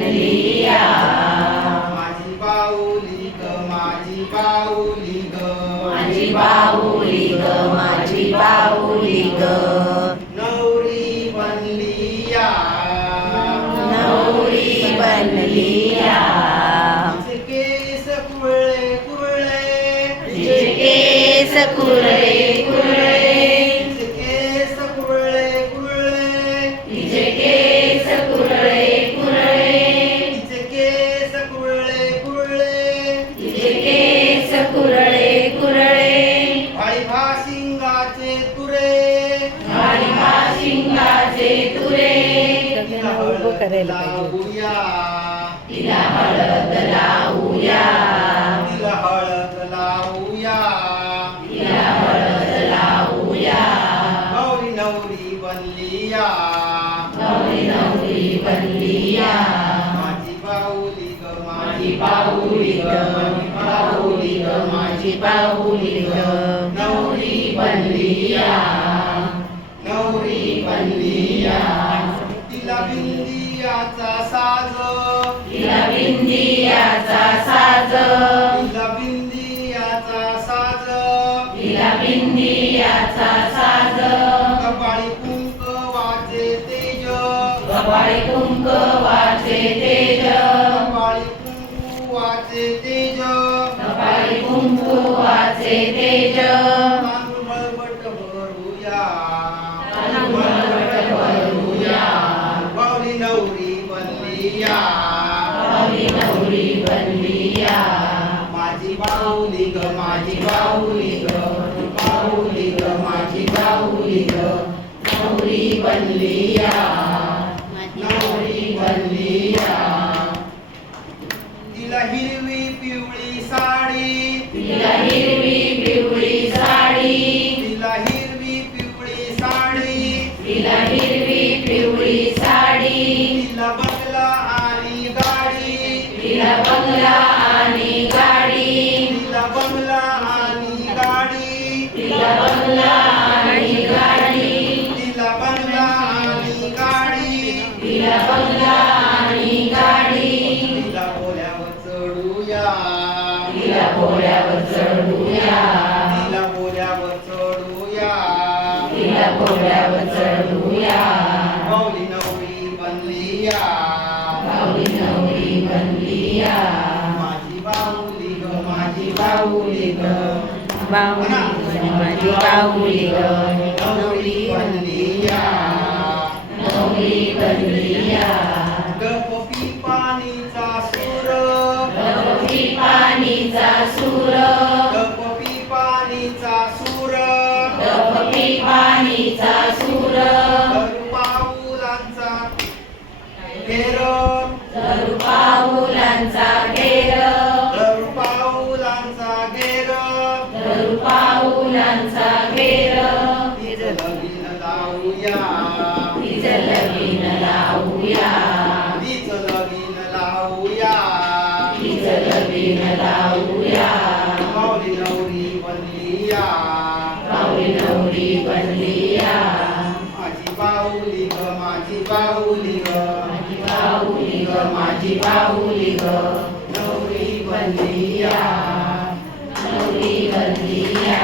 बनलिया माझी बाहुली ग माझी बाहुली ग माझी बाहुली ग माझी बाहुली ग नवरी बनलिया नवरी बनलिया तिचे केस कुरळे कुरळे तिचे केस कुरळे कुरळे तिचे केस कुरळे कुरळे तिचे केस कुरळे कुरळे तिचे केस कुरळे कुरळे तिचे केस कुरळे कुरळे भाईभा शिंगाचे तुरे भाईभा शिंगाचे तुरे तिला हळद लावूया तिला हळद लावूया तिला हळद लावूया तिला हळद लावूया गौरी नवरी बनलिया नवरी नवरी बनलिया माझी बाहुली ग माझी बाहुली ग बाहुली ग माझी बाहुली ग नवरी बनलिया नवरी बनलिया तिला बिंदियाचा साज तिला बिंदियाचा साज तिला बिंदियाचा साज तिला बिंदियाचा साज कपाळी कुंकवाचे तेज कपाळी कुंकवाचे तेज कपाळी कुंकवाचे तेज कपाळी कुंकवाचे तेज तांदूळ मळवट भरूया मळवट भरूया गौरी नवरी बनलिया नवरी नवरी बनलिया माझी बाहुली ग माझी बाहुली ग बाहुली ग माझी बाहुली ग नवरी बनलिया नवरी बनलिया तिला हिरवी पिवळी साडी तिला हिरवी पिवळी साडी तिला हिरवी पिवळी साडी तिला हिरवी पिवळी साडी तिला बंगला आणि गाडी तिला बंगला आणि गाडी तिला बंगला आणि गाडी तिला बंगला आणि गाडी तिला बंगला आणि गाडी तिला बंगला आणि गाडी तिला बोल्यावर चढूया तिला घोड्यावर चढूया तिला बोल्यावर चढूया तिला घोड्यावर चढूया बाहुली नवरी बनलिया नवरी नवरी बनलिया माझी बाहुली ग माझी बाहुली ग बाहुली माझी बाहुली ग नवरी बनलिया नवरी बनलिया गपी पाणीचा सूर गपी पाणीचा सूर गपी पाणीचा सूर गपी पाणीचा सूर पाऊलांचा घेर धरू पाऊलांचा घेर पाऊलांचा घेर धरू पाऊलांचा घेर तिचं लगीन लावूया तिचं लगीन लावूया तिचं लगीन लावूया तिचं लगीन लावूया माऊली नवरी बनलिया नवरी नवरी बनलिया माझी बाहुली ग माझी बाहुली ग माझी बाहुली ग माझी बाहुली ग नवरी बनलिया नवरी बनलिया